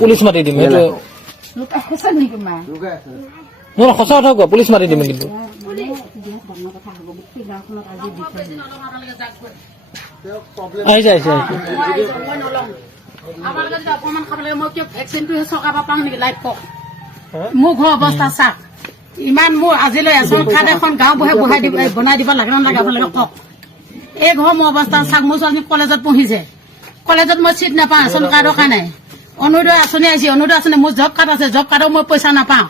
police মাতি দিম সেইটো মোৰ সঁচা কথা কোৱা পুলিচ মাতি দিম কিন্তু আহিছে আহিছে মোৰ ঘৰ অৱস্থা চাওক ইমান মোৰ আজিলৈ ৰেচন কাৰ্ড এখন গাঁও বহাই দিব বনাই দিব লাগে নালাগে আপোনালোকে কওক এই ঘৰ মোৰ অৱস্থা চাওক মোৰ ছোৱালী কলেজত পঢ়িছে কলেজত মই চিট নাপাওঁ ৰেচন কাৰ্ডৰ কাৰণে অৰুণোদয় আঁচনি আহিছে অৰুণোদয় আঁচনি মোৰ জব কাৰ্ড আছে জব কাৰ্ডৰ মই পইচা নাপাওঁ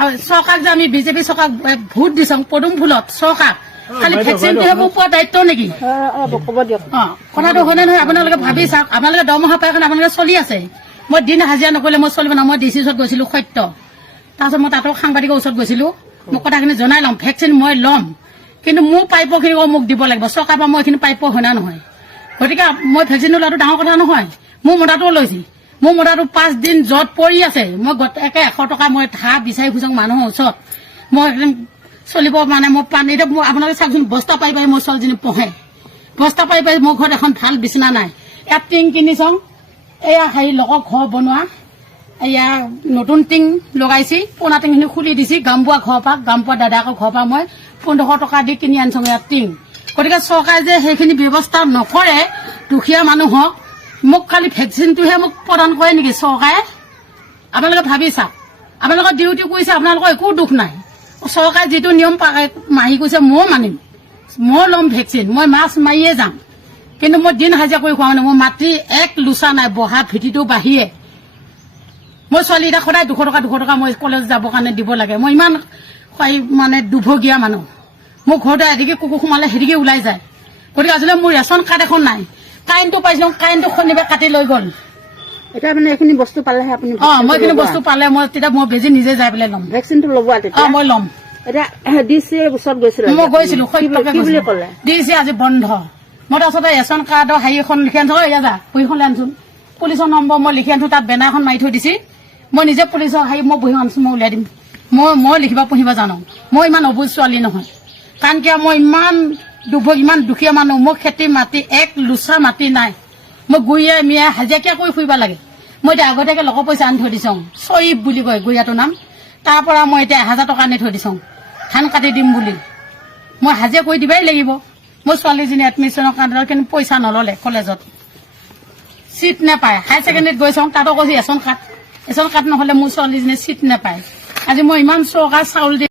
আৰু চৰকাৰক যে আমি বিজেপি চৰকাৰক ভোট দিছো পদুম ফুলত চৰকাৰ খালি ভেকচিনটোহে মোৰ পোৱা দায়িত্ব নেকি কথাটো হয়নে নহয় আপোনালোকে ভাবি চাওক আপোনালোকে দৰমহা পাই কাৰণে আপোনালোকে চলি আছে মই দিন হাজিৰা নকৰিলে মই চলিব না মই ডিচি ওচৰত গৈছিলো সত্য তাৰপিছত মই তাতো সাংবাদিকৰ ওচৰত গৈছিলো মোক কথাখিনি জনাই ল'ম ভেকচিন মই ল'ম কিন্তু মোৰ প্ৰাপ্যখিনি মোক দিব লাগিব চৰকাৰৰ পৰা মই এইখিনি প্ৰাপ্য হয় না নহয় গতিকে মই ভেকচিনটো লোৱাটো ডাঙৰ কথা নহয় মোৰ মতাটোও লৈছে মোৰ মতাটো 5 দিন যত পৰি আছে মই একে 100 টকা মই ধাৰ বিচাৰি ফুৰিছো মানুহৰ ওচৰত মই একদম চলিব মানে মই পানী এতিয়া আপোনালোকে চাওকচোন বস্তা পাই পাই মোৰ ছোৱালীজনী পঢ়ে বস্তা পাই পাই মোৰ ঘৰত এখন ভাল বিচনা নাই ইয়াত টিং কিনি চাওঁ এয়া হেৰি লগৰ ঘৰ বনোৱা এয়া নতুন টিং লগাইছি পুৰণা টিংখিনি খুলি দিছি গামবোৱা ঘৰৰ পৰা গামবোৱা দাদাকৰ ঘৰৰ পৰা মই 1500 টকা দি কিনি আনিছো ইয়াত টিং গতিকে চৰকাৰে যে সেইখিনি ব্যৱস্থা নকৰে দুখীয়া মানুহক মোক খালি ভেকচিনটোহে মোক প্ৰদান কৰে নেকি চৰকাৰে আপোনালোকে ভাবি চাওক আপোনালোকৰ ডিউটি কৰিছে আপোনালোকৰ একো দুখ নাই চৰকাৰে যিটো নিয়ম মাৰি কৈছে মই মানিম মই ল'ম ভেকচিন মই মাছ মাৰিয়ে যাম কিন্তু মই দিন হাজিৰা কৰি খোৱা মানে মই মাটি এক লোচা নাই বহা ভেটিটো বাঢ়িয়ে মই ছোৱালী এটা সদায় 200 টকা মই কলেজ যাবৰ কাৰণে দিব লাগে মই ইমান মানে দুভগীয়া মানুহ মোৰ ঘৰতে এদিকে কুকুৰ সোমালে সেদিকে ওলাই যায় গতিকে আজিলৈ মোৰ ৰেচন কাৰ্ড এখন নাই কাৰেণ্টটো পাইছিলো কাৰেণ্টটো শনিবাৰে কাটি লৈ গ'ল এটা মানে এইখিনি বস্তু পালেহে আপুনি মই এইখিনি বস্তু পালে মই তেতিয়া মই বেজি নিজে যাই পেলাই ল'ম ভেকচিনটো ল'ব তেতিয়া মই ল'ম এতিয়া ডিচি ওচৰত গৈছিল মই গৈছিলো ডিচি আজি বন্ধ মই তাৰপিছতে ৰেচন কাৰ্ডৰ হেৰি এখন লিখি আনিছো এয়া যা বহীখন লৈ আনিছো পুলিচৰ নম্বৰ মই লিখি আনিছো তাত বেনাৰ এখন মাৰি থৈ দিছি মই নিজে পুলিচৰ হেৰি মই বহী আনিছো মই উলিয়াই দিম মই লিখিব পঢ়িব জানো মই ইমান অবুজ ছোৱালী নহয় কাৰণ কিয় মই ইমান দুখীয়া মানুহ মোৰ খেতি মাটি এক লোচা মাটি নাই মই গুৰিয়াই মিয়াই হাজিৰা কৰি ফুৰিব লাগে মই এতিয়া আগতীয়াকে লগৰ পইচা আনি থৈ দিছো চয়ীব বুলি কয় গুৰিয়াটোৰ নাম তাৰ পৰা মই এতিয়া 1000 টকা আনি থৈ দিছো ধান কাটি দিম বুলি মই হাজিৰা কৰি দিবই লাগিব মোৰ ছোৱালীজনী এডমিশ্যনৰ কাৰণে কিন্তু পইচা নললে কলেজত চিট নাপায় হাই ছেকেণ্ডেৰীত গৈছো তাতো কৈছে ৰেচন কাৰ্ড নহলে মোৰ ছোৱালীজনী চিট নাপায় আজি মই ইমান চৰকাৰ চাউল